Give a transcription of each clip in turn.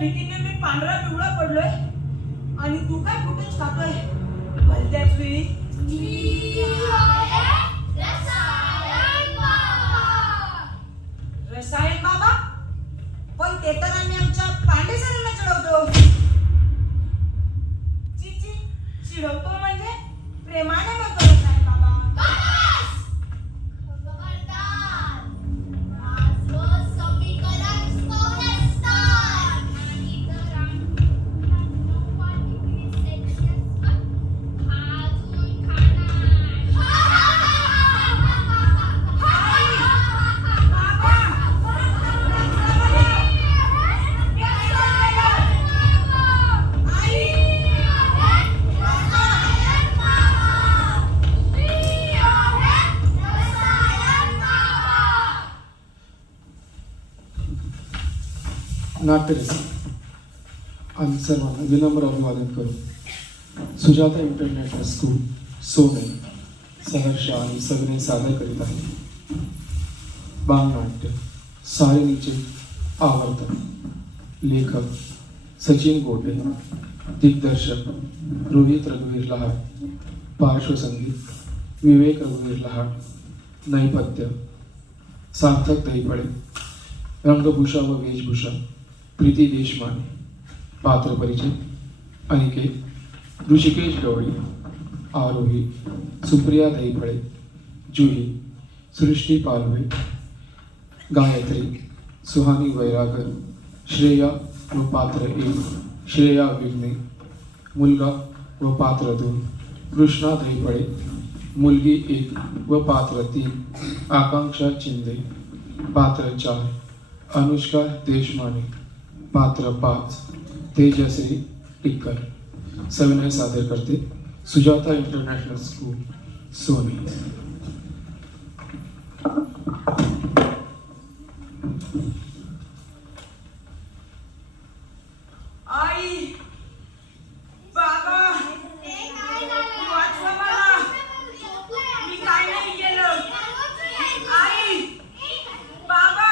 भीतीने मी पांढरा पिवळा पडलोय आणि तू काय कुठेच खातोय भलत्याच वेळी. रसायन बाबा? पण ते तर आम्ही आमच्या पांडे सरांना चिडवतो. चिची चिडवतो म्हणजे प्रेमाने म्हणतो रसायन बाबा. नाट्यरसिक आम्ही सर्वांना विनम्र अभिवादन करू. सुजाता इंटरनॅशनल स्कूल सोने सहर्ष आणि सगळे सादर करीत आहे बालनाट्य सारिणीचे आवर्तन. लेखक सचिन गोटे, दिग्दर्शक रोहित रघुवीर लहाट, पार्श्वसंगीत विवेक रघुवीर लहाट, नैपथ्य सार्थक दैफळे, रंगभूषा व वेशभूषा प्रीती देशमाने, पात्र परिचय अनिकेत ऋषिकेश गवळी, आरोही सुप्रिया दैफळे, जुही सृष्टी पालवे, गायत्री सुहानी वैरागर, श्रेया व पात्र 1 श्रेया विघ्ने, मुलगा व पात्र 2 कृष्णा दैफळे, मुलगी 1 व पात्र 3 आकांक्षा चिंदे, पात्र 4 अनुष्का देशमाने, पात्र 5 तेजश्री टिक्कर. सविनय सादर करते सुजाता इंटरनॅशनल स्कूल सोने. आई बाबा वाचवा मला, मी काय नाही केलं. आई बाबा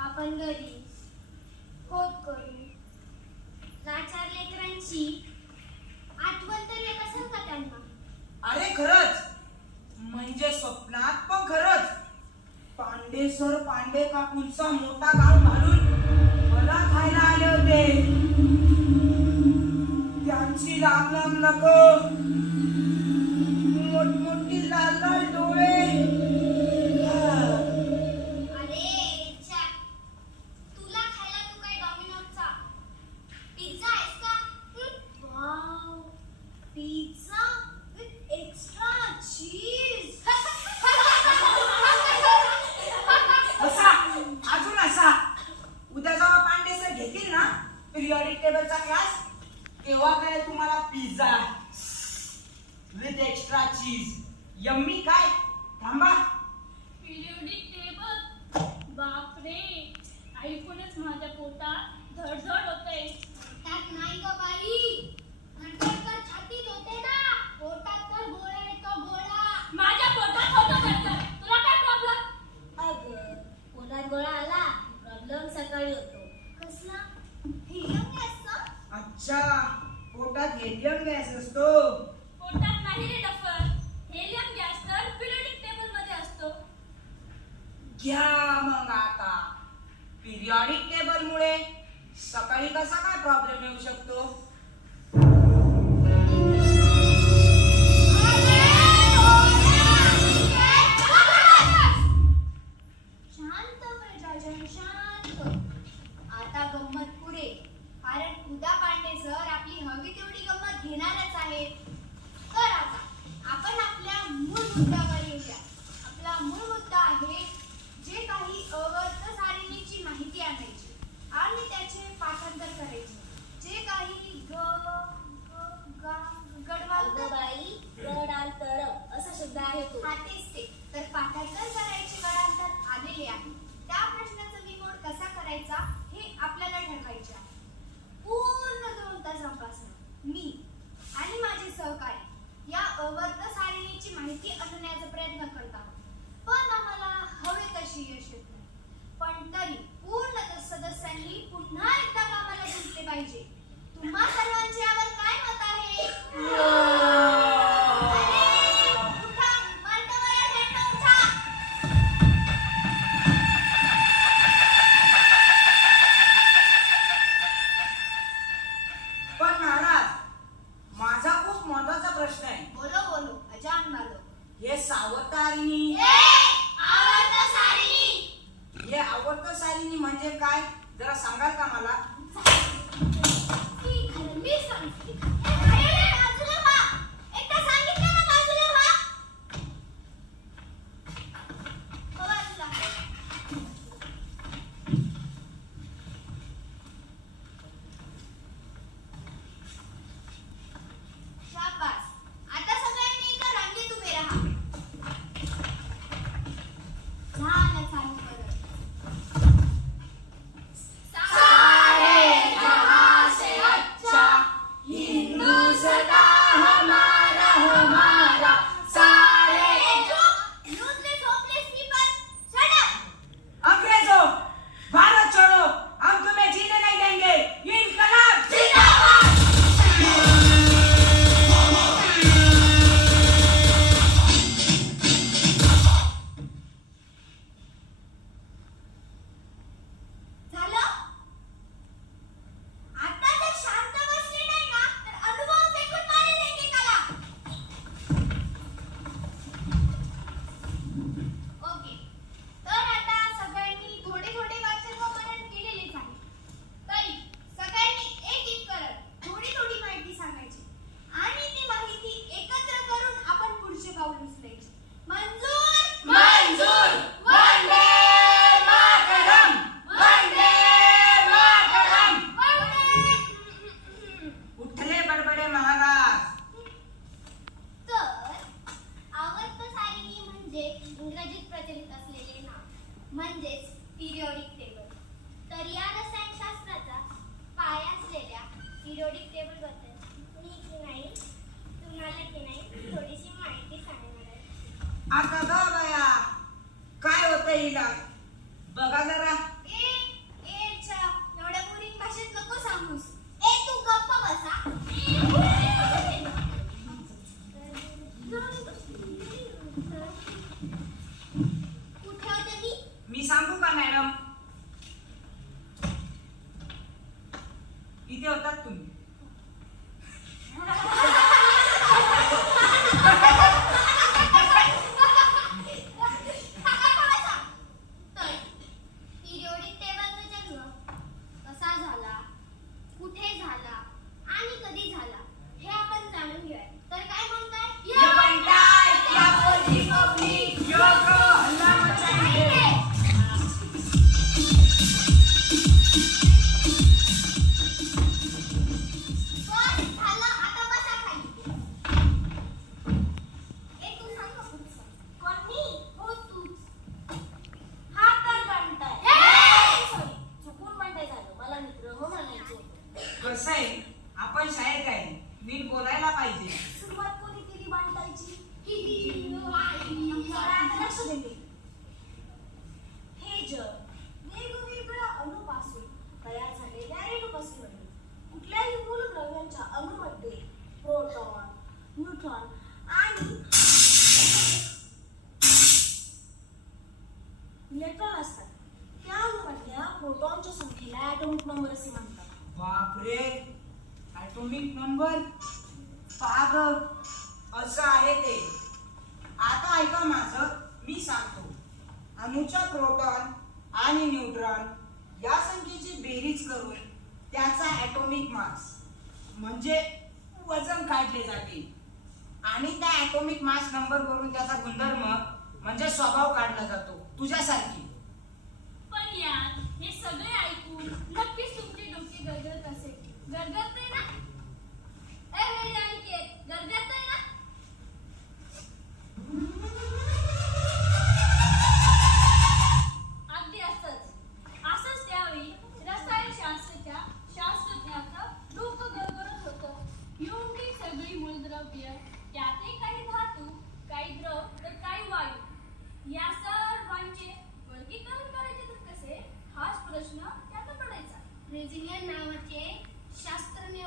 आपण घरी होत करू. नाचार लेकरांची आठवण तर येत असेल का त्यांना? अरे खरंच, म्हणजे स्वप्नात पण खरंच. पांडे सर पांडे काकूंचा मोठा गाव घालून मला खायला आले होते. त्यांची लांब लांब नखं, मोठमोठी लाल लाल डोळे. तुला खायला तू काय डॉमिनोजचा पिझ्झा आहेस का? वाव, पिझ्झा विथ एक्स्ट्रा चीज. असा अजून असा. उद्या जेव्हा पांडे सर घेतील ना पिरियडिक टेबलचा क्लास, तेव्हा काय तुम्हाला pizza with extra cheese. Yummy काय? थांबा. पिरियडिक टेबल, बापरे, ऐकूनच माझ्या पोटात धडधड होते. पोटात नाही ग बाई, धडधड छातीत होते ना. पोटात तर गोळा येतो गोळा. माझ्या पोटात होतं धडधड. तुला काय प्रॉब्लेम? अगं पोटात गोळा आला प्रॉब्लेम सकाळी होतो. कसला? हिलियम गॅसचा. अच्छा, पोटात हेलियम गॅस असतो. पोटात नाही रे डफर. हेलियम गॅस तर पिरियडिक टेबल मध्ये असतो. घ्या मग आता. पिरियडिक टेबल मुळे सकाळी कसा काय प्रॉब्लेम येऊ शकतो? शांत प्रजाजन शांत. आता गंमत पुरे, कारण उद्या पांडे सर आपली हवी तेवढी गंमत घेणारच आहेत. तर आता आपण आपल्या मूळ मुद्द्यावर येऊया. आपला मूळ मुद्दा आहे जे काही अवर्त सारिणीची माहिती आणायची आणि त्याचे पाठांतर करायचे. जे काही गडवाल बाई गडांतर असा शब्द आहे तो. हा तेच ते. तर तुम्हा सर्वांचे यावर काय मत आहे? उठा, मार्गावर या ट्रेनला उठा. पण महाराज, माझा खूप महत्वाचा प्रश्न आहे. बोलो बोलो, अजान मालो. हे सावतारिणी, हे आवडतं सारिणी म्हणजे काय? जरा सांगाल का मला? मी सांगते. अरे, बाजूला व्हा. एकदा सांगितलं ना, बाजूला व्हा. हो, बाजूला. शाबास. आता सगळ्यांनी एका रांगेत उभे राहा. झालं चालू परत. Useless, hopeless people, shut up. अंग्रेजों, भारत छोड़ो, हम तुम्हें जीने नहीं देंगे. इनकलाब जिंदाबाद. झालं? आता जर शांत बसले नाही ना, तर अनुभव फेकून मारेल एकेकाला. ओके. तर आता सगळ्यांनी थोडे थोडे वाचन व मनन केलेलेच आहे. तरी सगळ्यांनी एक एक करत थोडी थोडी माहिती सांगायची आणि ती माहिती एकत्र करून आपण पुढचे पाऊल उचलायचे. मंजूर? मंजूर. वंदे मातरम. वंदे मातरम. उठले बडबडे महाराज. तर आवर्त सारिणी म्हणजे इंग्रजीत प्रचलित असलेले नाव म्हणजेच पिरियोडिक टेबल. तर या रसायनशास्त्राचा पाया असलेल्या पिरियोडिक टेबल बद्दल मी की नाही तुम्हाला की नाही थोडीशी माहिती सांगणार आहे. आता ग बया, काय होतं हिला? बघा जरा. एवढ्या बोरिंग भाषेत नको सांगूस. तू गप्प बसा. कुठे होते मी सांगू का मॅडम? इथे होतात तुम्ही. तर पिरियोडिक टेबलचा जन्म कसा झाला, कुठे झाला आणि कधी झाला हे आपण जाणून घेऊया. तर काय म्हणताय? ये बनताय, क्या बोलती पब्लिक, यो को हल्ला मचाएंगे. बस झालं, आता बसा खाली. तू सांग का पुढचं? कोण मी? हो तूच. हा तर म्हणताय. सॉरी, चुकून म्हणताय झालं. मला मित्र हो म्हणायचं होतं. कसं आहे, आपण शाळेत आहे, नीट बोलायला पाहिजे. सुरुवात कोणी केली बांधतायची? जरा आता लक्ष देते. हे जग वेगवेगळ्या अणूपासून तयार झालेल्या रेणूपासून बनले. कुठल्याही मूलद्रव्यांच्या अणूमध्ये प्रोटॉन, न्यूट्रॉन आणि इलेक्ट्रॉन असतात. त्या अणूमधल्या प्रोटॉनच्या संख्येला ॲटॉमिक नंबर असे म्हणतात. बापरे, ॲटॉमिक नंबर. पाग असं आहे ते. आता ऐका माझं, मी सांगतो. अणूच्या प्रोटॉन आणि न्यूट्रॉन या संख्येची बेरीज करून त्याचा ॲटॉमिक मास म्हणजे वजन काढले जाते आणि त्या ॲटॉमिक मास नंबर वरून त्याचा गुणधर्म म्हणजे स्वभाव काढला जातो, तुझ्यासारखी. पण यार, हे सगळे ऐकून नक्कीच तुमची डोकी गरगरत असेल. गरगरतंय ना? अनिकेत, गरगरतंय ना? अगदी असंच त्यावेळी रसायनशास्त्राच्या शास्त्रज्ञाचं डोकं गरगरत होतं. एवढी सगळी मूलद्रव्य, त्यातही काही धातू, काही द्रव तर काही वायू, या सर्वांचे वर्गीकरण करायचे तर कसे, हाच प्रश्न त्यात पडायचा. रेझिलियन नावाचे शास्त्रज्ञ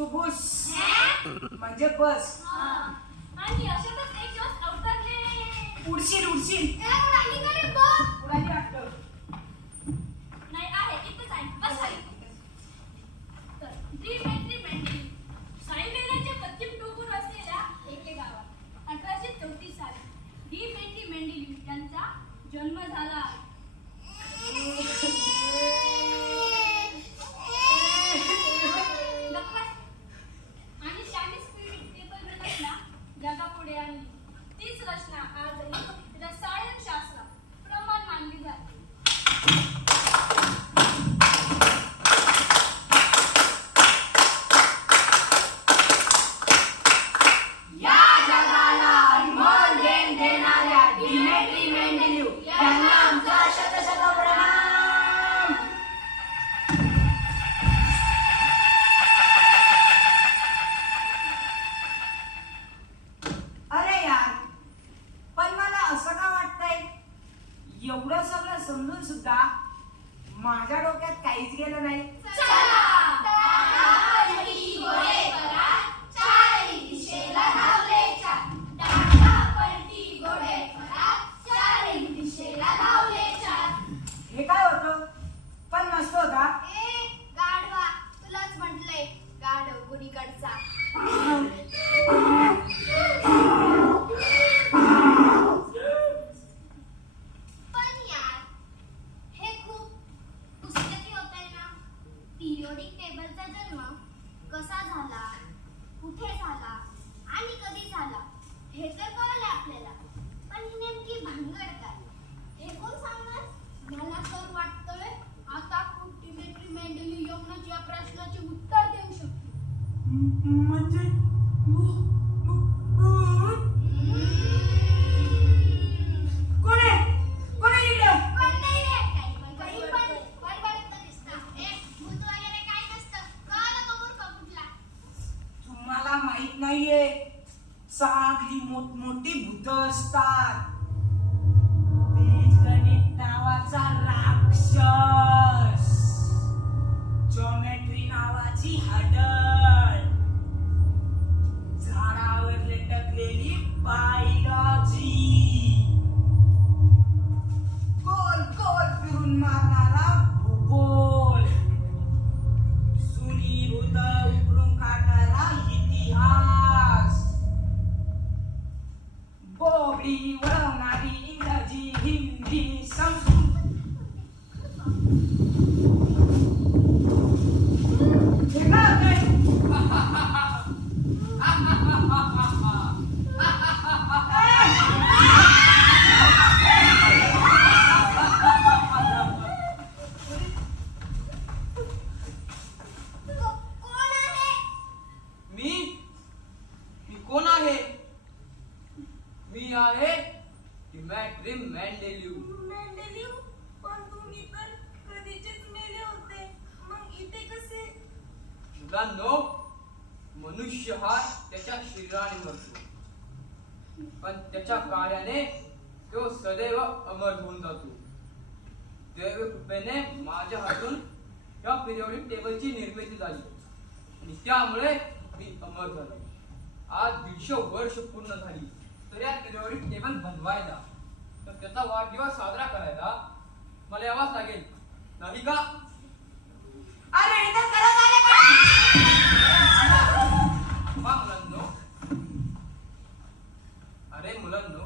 ऑक्टोबस म्हणजे बस. आणि अशातच एक दिवस अवतरले. उडशील उडशील उडाली का रे बघ? उडाली वाटतं. नाही आहे इथेच आहे बस खाली. तर ड्रीम सायबेरियाच्या पश्चिम टोकावर असलेल्या एके गावात 1834 साली डी मेंडेलिव्ह यांचा जन्म झाला. आणि त्यांनी स्पिरिट टेबल रचना जगापुढे आणली. तीच रचना आजही रसायनशास्त्र प्रमाण मानली जाते. या जगाला अनमोल देणाऱ्या डिमेट्री मेंडेलिव्ह यांना आमचा शतशत प्रणाम. अरे यार, पण मला असं का वाटतंय एवढं सगळं समजून सुद्धा माझ्या डोक्यात काहीच गेलं नाही. हे काय होतं पण मस्त होता. गाढवा तुलाच म्हटलंय गाढव कुणीकडचा. पण यार हे खूप पुस्तकी होतंय ना. पिरियोडिक टेबलचा जन्म कसा झाला, कुठे झाला आणि कधी झाला हे तर कळलं आपल्याला, पण ही नेमकी भानगड काय हे कोण सांगणार? मला तर वाटतंय आता खूप डिमेट्री मेंडेलिव्ह येऊनच या प्रश्नाचे उत्तर देऊ शकतो. म्हणजे कोण आहे कोण आहे इकडं? पण नाही रे, काही पण बडबडत दिसतं. भूत वगैरे काय नसतं. कळलं का मूर्ख कुठला? तुम्हाला माहित नाहीये चांगली मोठमोठी भूत असतात. बीजगणित नावाचा राक्षस, जॉमेट्री नावाची हडळ, झाडावर लटकलेली बायोलॉजी, गोल गोल फिरून मारणारा भूगोल, जुनी भूत उकरून काढणारा इतिहास, बोबडी वळवणारी इंग्रजी हिंदी संस्कृत. हे काय होतंय? कोण आहे? मी कोण आहे? मी आहे डिमेट्री मेंडेलिव्ह. मेंडेलिव्ह पण तुम्ही तर कधीचेच मेले होते. मग इथे कसे? मुलांनो, मनुष्य हा त्याच्या शरीराने मरतो, पण त्याच्या कार्याने तो सदैव अमर होऊन जातो. दैव कृपेने माझ्या हातून या पिरियोडिक टेबलची निर्मिती झाली आणि त्यामुळे मी अमर झालो. आज 150 वर्ष पूर्ण झाली. तर या पिरियोडिक टेबल बनवायला, तर त्याचा वाढदिवस साजरा करायला मला यावाच लागेल, नाही का? अरे इथं करत आले का? वा मुलांनो, अरे मुलांनो,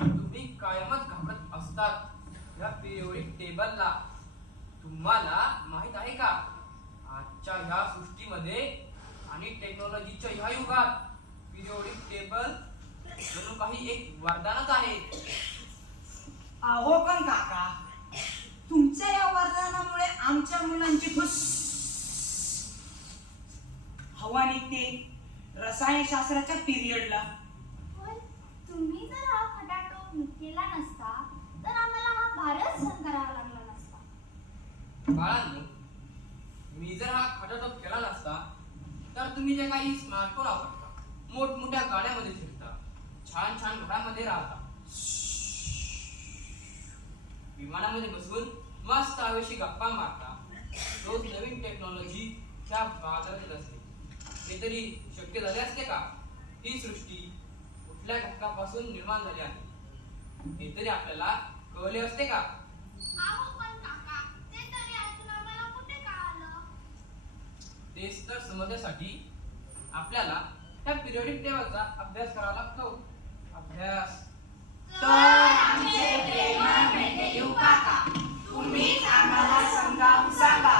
तुम्ही कायमच घाबरत असतात या पिरियोडिक टेबलला. तुम्हाला माहित आहे का, आजच्या ह्या सृष्टीमध्ये आणि टेक्नॉलॉजीच्या ह्या युगात पिरियोडिक टेबल जणू काही एक वरदानच आहे. अहो पण काका, तुमच्या या वरदानामुळे आमच्या मुलांची खुश हवा निघते रसायनशास्त्राच्या पिरियडला. पण तुम्ही जर हा खटाटोप केला नसता तर आम्हाला हा भारच सहन करावा लागला नसता. बाळांनो, मी जर हा खटाटोप केला नसता तर तुम्ही जे काही स्मार्टफोन वापरता, मोठमोठ्या गाड्यामध्ये फिरता, छान छान घरामध्ये राहता, विमानामध्ये बसून मस्त हवेशी गप्पा मारता, रोज नवीन टेक्नॉलॉजी त्या बाजारात असते, हे तरी शक्य झाले असते का? ही सृष्टी कुठल्या घटकापासून निर्माण झाली आहे हे तरी आपल्याला कळले असते का? आहो पण काका, ते तरी अजून आम्हाला कुठे कळालं? तेच तर समजण्यासाठी आपल्याला त्या पिरियडिक टेबलचा अभ्यास करावा लागतो. अभ्यास. तर आमचे प्रेमळ मेंढेलू काका, तुम्हीच आम्हाला समजावून सांगा.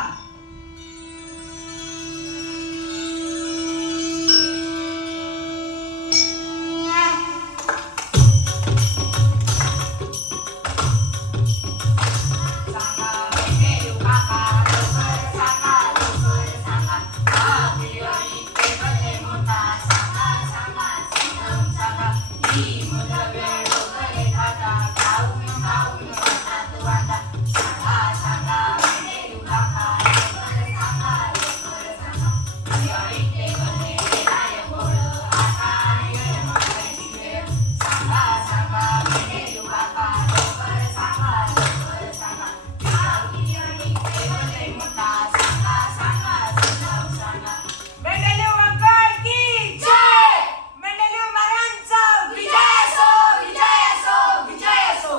मेंढेलू अंकल की जय! मेंढेलू महाराजांचा विजय असो, विजय असो, विजय असो.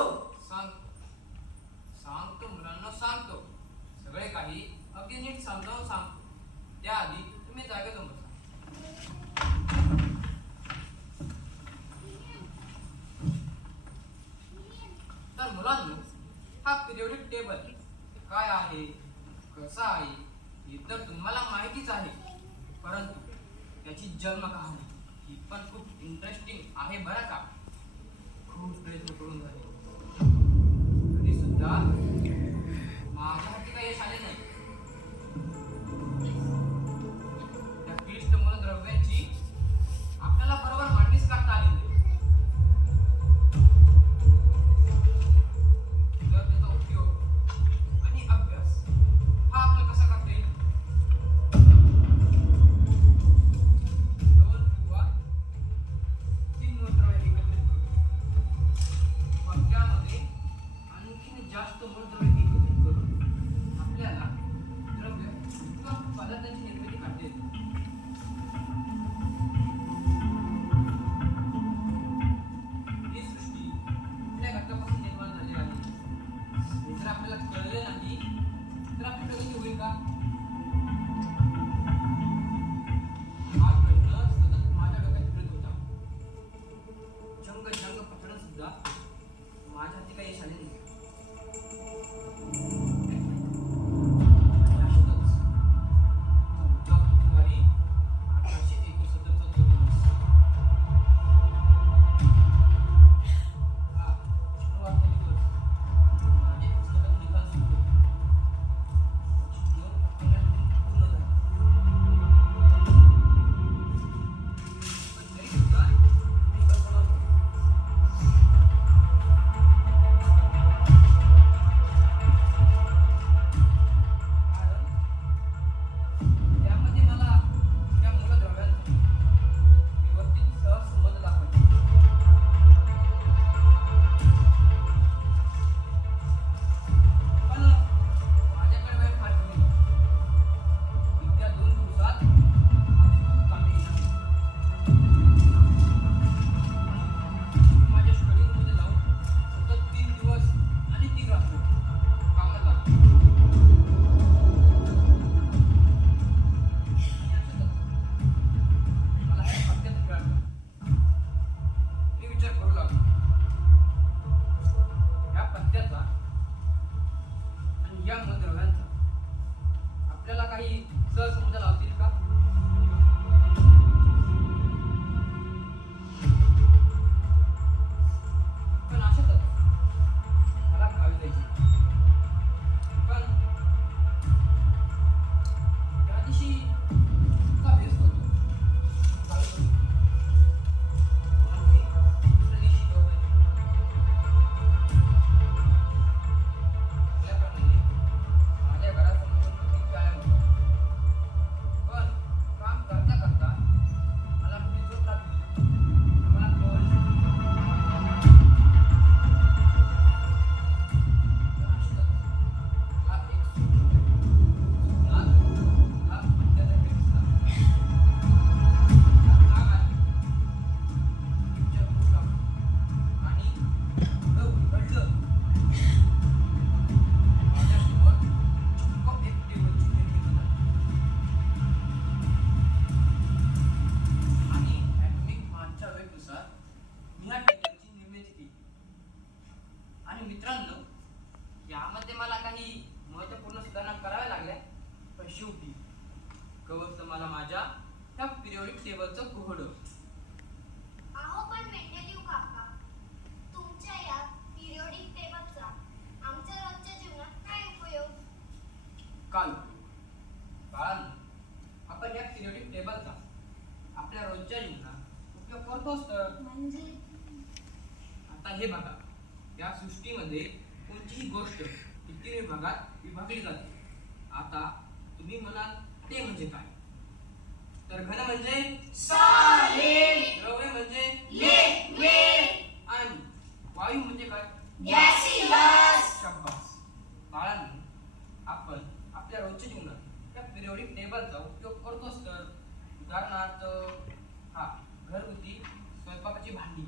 सांगतो मुलांना, सांगतो. सगळे काही अगदी नीट समजावून सांगतो. त्याआधी तुम्ही जागे जमत. तर मुलांनो, हा पिरियडिक टेबल काय आहे, कसा आहे हे तर तुम्हाला माहितीच आहे, परंतु त्याची जन्म कहाणी ही पण खूप इंटरेस्टिंग आहे बरं का. खूप प्रयत्न करून झाले तरी सुद्धा माझ्या हाती काही यश आले नाही. त्या क्लिष्ट मूलद्रव्यांची आपल्याला बरोबर मांडणीच करता आली नाही. तर त्याचा उपयोग आणि अभ्यास हा आपल्याला कसा करता येईल? दोन किंवा तीन मूलद्रव्ये एकत्रित करून मग त्यामध्ये आणखीन जास्त मूलद्रव्ये एकत्रित करून आपल्याला द्रव्य किंवा पदार्थांची निर्मिती करता येते. ही सृष्टी कुठल्या घटकापासून निर्माण झाली आहे हे जर आपल्याला कळले नाही तर आपली प्रगती होईल का? हा प्रश्न सतत माझ्या डोक्यात फिरत होता. जंग पकडून सुद्धा माझ्या हाती काही यश आले नाही. अशातच 14 फेब्रुवारी 1869 चा दिवस. हा शुक्रवारचा दिवस. माझे पुस्तकात लिखाण सुरू होते. त्याची 2 आठवड्यांनी पूर्ण झाली. पण तरी सुद्धा मी कल्पना करतो. कारण त्यामध्ये मला त्या मूलद्रव्यांचा व्यवस्थित सहसंबंध दाखवायचा. पण माझ्याकडे वेळ फार कमी होता. इतक्या 2 दिवसात माझी खूप कामे येणार. माझ्या स्टडीमध्ये लावून सतत 3 दिवस आणि 3 रात्री कामाला लागलो. आणि अशातच मला हे पत्त्यात कळलं. मी विचार करू लागलो, या पत्त्याचा आणि या मूलद्रव्यांचा आपल्याला काही सहसंबंध लावतील का? पण अशातच मला गावी जायचे. पण त्या दिवशी इतका व्यस्त होतो, गावी होतो. म्हणून मी दुसऱ्या दिवशी गावाला गेलो. आपल्याप्रमाणे माझ्या घरासमोर नदीत व्यायाम होता. तुम्हाला माझ्या त्या पिरियोडिक टेबलचं कोहडं. अहो पण मेंढेलीव काका, तुमच्या या पिरियोडिक टेबलचा आमच्या रोजच्या जीवनात काय उपयोग? काल बाळांनो, आपण या पिरियोडिक टेबलचा आपल्या रोजच्या जीवनात उपयोग करतोच तर. म्हणजे आता हे बघा, या सृष्टीमध्ये कोणतीही गोष्ट किती विभागात विभागली जाते. आता तुम्ही म्हणाल ते म्हणजे काय? तर घन म्हणजे सॉलिड, द्रव्य म्हणजे लिक्विड, आणि वायू म्हणजे काय? गॅसियस. शाबास. बाळांनो, आपण आपल्या रोजच्या जीवनात या पिरियोडिक टेबलचा उपयोग करतोच तर. उदाहरणार्थ हा घरगुती स्वयंपाकाची भांडी,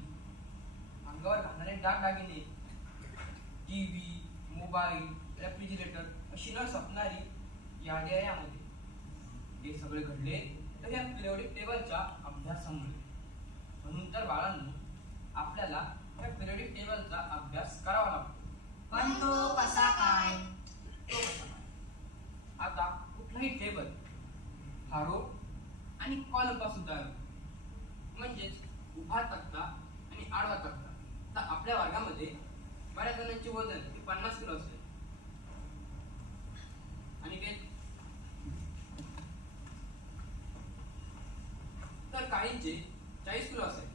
अंगावर घालणारे दागदागिने, टीव्ही, मोबाईल, रेफ्रिजरेटर अशी न संपणारी यादी आहे यामध्ये. हे सगळे घडले तर या पिरियोडिक टेबलच्या अभ्यासामुळे. म्हणून तर बाळांनो, आपल्याला या पिरियोडिक टेबलचा अभ्यास करावा लागतो. पण तो कसा काय? तो कसा काय? आता कुठलाही टेबल हा रो आणि कॉलम पासून तयार होतो. म्हणजेच उभा तक्ता आणि आडवा तक्ता. आता आपल्या वर्गामध्ये बऱ्याच जणांचे वजन हे 50 किलो असेल. आणि ते तर काहींचे 40 किलो असेल.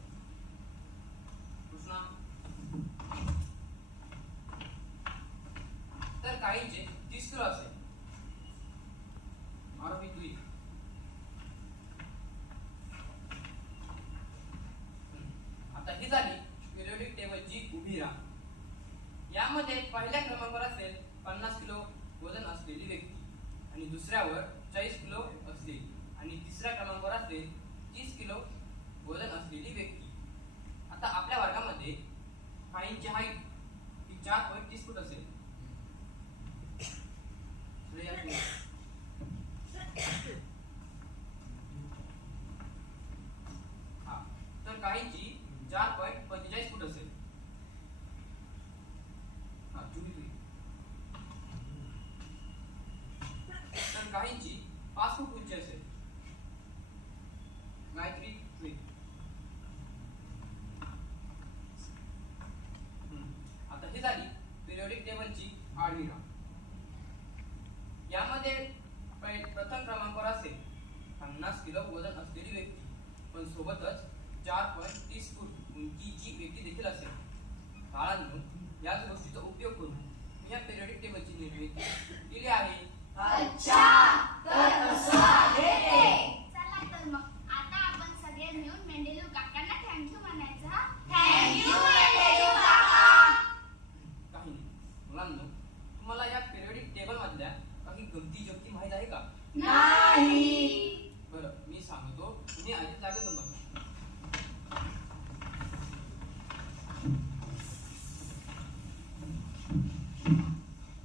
कृष्णा, तर काहींचे 30 किलो असेल. आरोपी तुई. आता ही झाली पिरियोडिक टेबलची उभी राह. यामध्ये पहिल्या क्रमांकावर असेल 50 किलो वजन असलेली व्यक्ती, आणि दुसऱ्यावर 40 किलो असलेली, आणि तिसऱ्या क्रमांकावर असेल 30 किलो वजन असलेली व्यक्ती. आता आपल्या वर्गामध्ये काहींची हाईट ही 4.30 फूट असेल. हा, तर काहींची 4.45 फूट असेल. हा, जुनी तुई. तर काहींची 5 फूट उंची असेल. गायत्री तुई. आता ही झाली पिरियोडिक टेबलची आडवी राह. यामध्ये प्रथम क्रमांकावर असेल 50 किलो वजन असलेली व्यक्ती, पण सोबतच 4.30 फूट उंचीची व्यक्ती देखील असेल. बाळांनो, याच गोष्टीचा उपयोग करून मी या पिरियोडिक टेबलची निर्मिती केली आहे. अच्छा, तर कसं आहे ते? चला तर मग आता आपण सगळे मिळून मेंढेलीव काकांना थँक्यू म्हणायचं. हा, थँक्यू मेंढेलीव काका. काही नाही. मुलांनो, तुम्हाला या पिरियोडिक टेबल मधल्या काही गमती जमती माहित आहे का? नाही. बरं, मी सांगतो. तुम्ही आधी जागेतून बघा.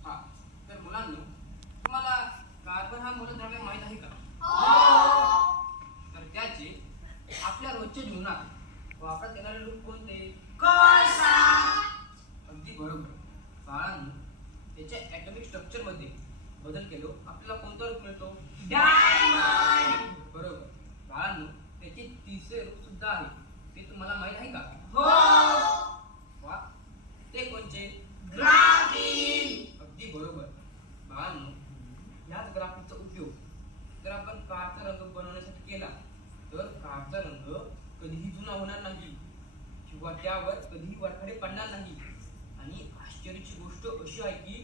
हा, तर मुलांनो, तुम्हाला कार्बन हा मूलद्रव्य माहित आहे का? हो. तर त्याचे आपल्या रोजच्या जीवनात वापरात येणारे रूप कोणते? कोळसा. अगदी बरोबर. बाळांनो, त्याच्या ॲटॉमिक स्ट्रक्चर मध्ये बदल केलो आपल्याला कोणता रूप मिळतो? डायमंड. बरोबर. बाळांनो, त्याचे तिसरे रूप सुद्धा आहे. ते तुम्हाला माहित आहे का? हो. वा, ते कोणते? ग्राफीन. अगदी बरोबर. बाळांनो, याच ग्राफीचा उपयोग जर आपण कारचा रंग बनवण्यासाठी केला तर कारचा रंग कधीही जुना होणार नाही किंवा त्यावर कधीही वरखडे पडणार नाही. आणि आश्चर्याची गोष्ट अशी आहे की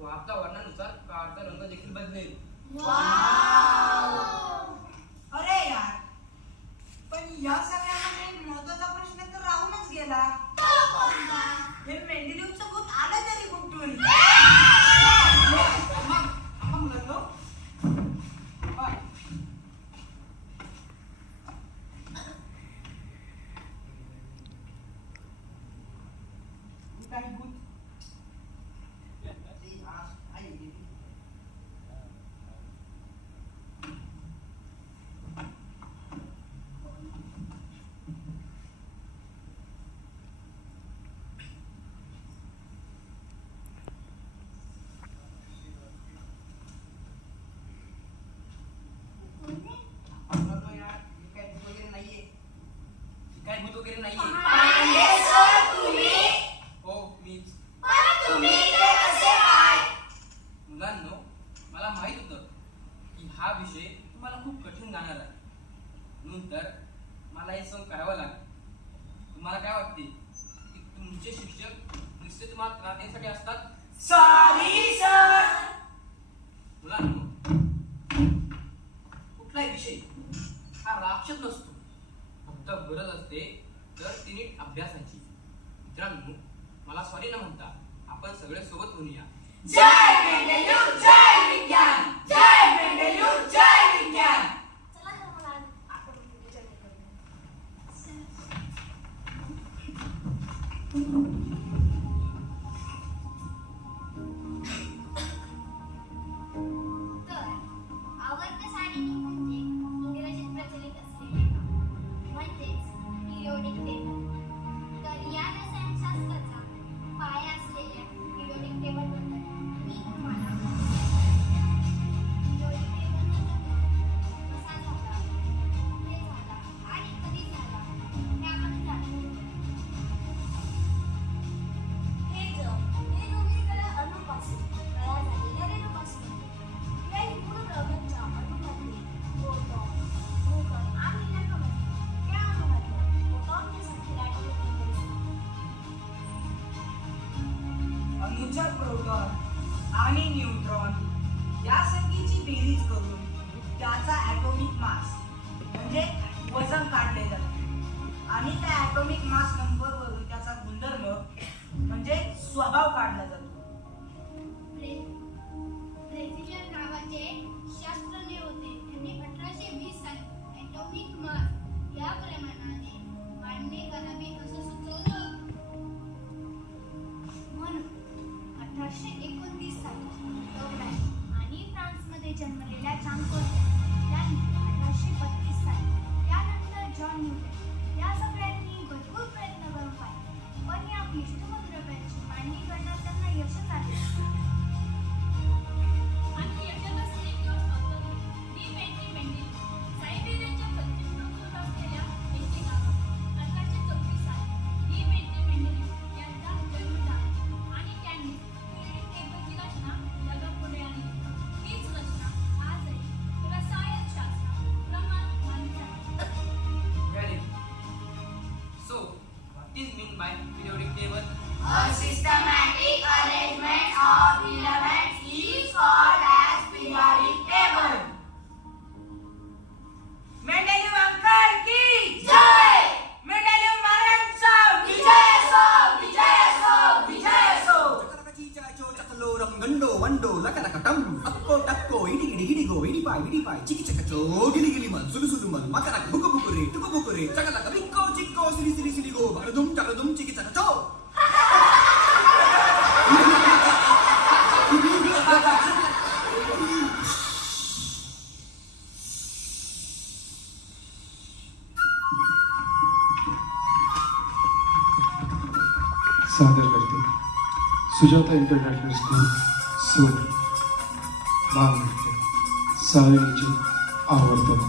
वातावरणानुसार कारचा रंग देखील बदलेल. अरे यार, पण या सगळ्यामध्ये महत्वाचा प्रश्न तर राहूनच गेला. हे मेंढेलीवचं भूत आलं तरी कुठून? मुलांनो, काही भूत वगैरे नाहीये. पांडे सर तुम्ही हो मीच. पण तुम्ही इथे कसे काय? मुलांनो, मला माहित होतं की हा विषय तुम्हाला खूप कठीण जाणार आहे, म्हणून तर मला हे सहन करावं लागेल. तुम्हाला काय वाटते की तुमचे शिक्षक नुसते तुम्हाला त्रास देण्यासाठी असतात? Sorry sir. मुलांनो, कुठलाही विषय हा राक्षस नसतो, फक्त गरज असते तर ती नीट अभ्यासाची. मित्रांनो, मला सॉरी न म्हणता आपण सगळे सोबत म्हणूया. जय मेंडेलिव जय विज्ञान, जय मेंडेलिव जय विज्ञान. चला तर मला आपण विचार करूया. तर आवर्त सारणी म्हणजे इंग्रजीत प्रचलित असलेले नाव म्हणजेच पिरियोडिक टेबल. तर या रसायनशास्त्राचा पाया असलेल्या पिरियोडिक टेबल बद्दल मी तुम्हाला पिरियोडिक टेबलचा जन्म कसा झाला, कुठे झाला आणि कधी झाला हे आपण जाणून घेऊ. हे जग वेगवेगळ्या अणूपासून तयार झालेल्या रेणूपासून या मूळ प्रबंधच्या अणूमध्ये प्रोटॉन, न्यूट्रॉन आणि इलेक्ट्रॉन या अणूमध्ये प्रोटॉनची संख्या ॲटॉमिक नंबर असते. अणूच्या प्रोटॉन आणि न्यूट्रॉन या संख्येची बेरीज करून त्याचा ॲटॉमिक मास म्हणजे वजन काढले जाते आणि त्या ॲटॉमिक मास नंबरवरून त्याचा गुणधर्म म्हणजे स्वभाव काढला जातो. ब्रेझिलियन नावाचे शास्त्रज्ञ होते. त्यांनी 1820 साली ॲटॉमिक मास या प्रमाणाने मांडणी करावी असं सुचवलं. म्हणून 1829 साली डॉक्टर आणि फ्रान्समध्ये जन्मलेल्या चांकोर्या यांनी 1832 साली त्यानंतर जॉन न्यूटन या सगळ्यांनी भरपूर प्रयत्न करून पाहिले, पण या क्लिष्टमय द्रव्यांची मांडणी करण्यात त्यांना यशच आले. आणि याच्यातच एक दिवस होता डी. मेंडेलिव्ह सायबेरियाच्या पश्चिम टोकावर असलेल्या एके गावात 1834 साली डी. मेंडेलिव्ह यांचा जन्म झाला आणि त्यांनी पिरियोडिक टेबलची रचना जगापुढे आणली. हीच रचना आजही रसायनशास्त्रात प्रमाण मानली जाते. Very good. So, what is mean by periodic table? A systematic arrangement of elements is called as periodic table. Mendeleev uncle की जय! मेंडेलिव महाराजांचा विजय असो, विजय असो, विजय असो. చకలోరం గండో వండో లకలకటం అక్కో టక్కో ఇడి ఇడి ఇడిగో ఇడిపాయ్ చికి చకచో గిలి గిలి మన్ సులు సులు మన్ మకరక బుక బుకురే టుక బుకురే చకలక బిక్కో చిక్కో సిలి సిలి సిలిగో బరదుం చికి చకచో. सादर करते सुजाता इंटरनॅशनल स्कूल सोने बाल नृत्य सायलीचे आवर्तन.